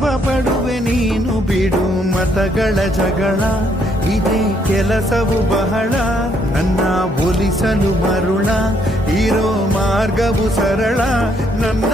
ಪಡುವೆ ನೀನು ಬಿಡು ಮತಗಳ ಜಗಳ, ಇದೇ ಕೆಲಸವು ಬಹಳ. ನನ್ನ ಒಲಿಸಲು ಮರುಳ, ಇರೋ ಮಾರ್ಗವು ಸರಳ. ನನ್ನ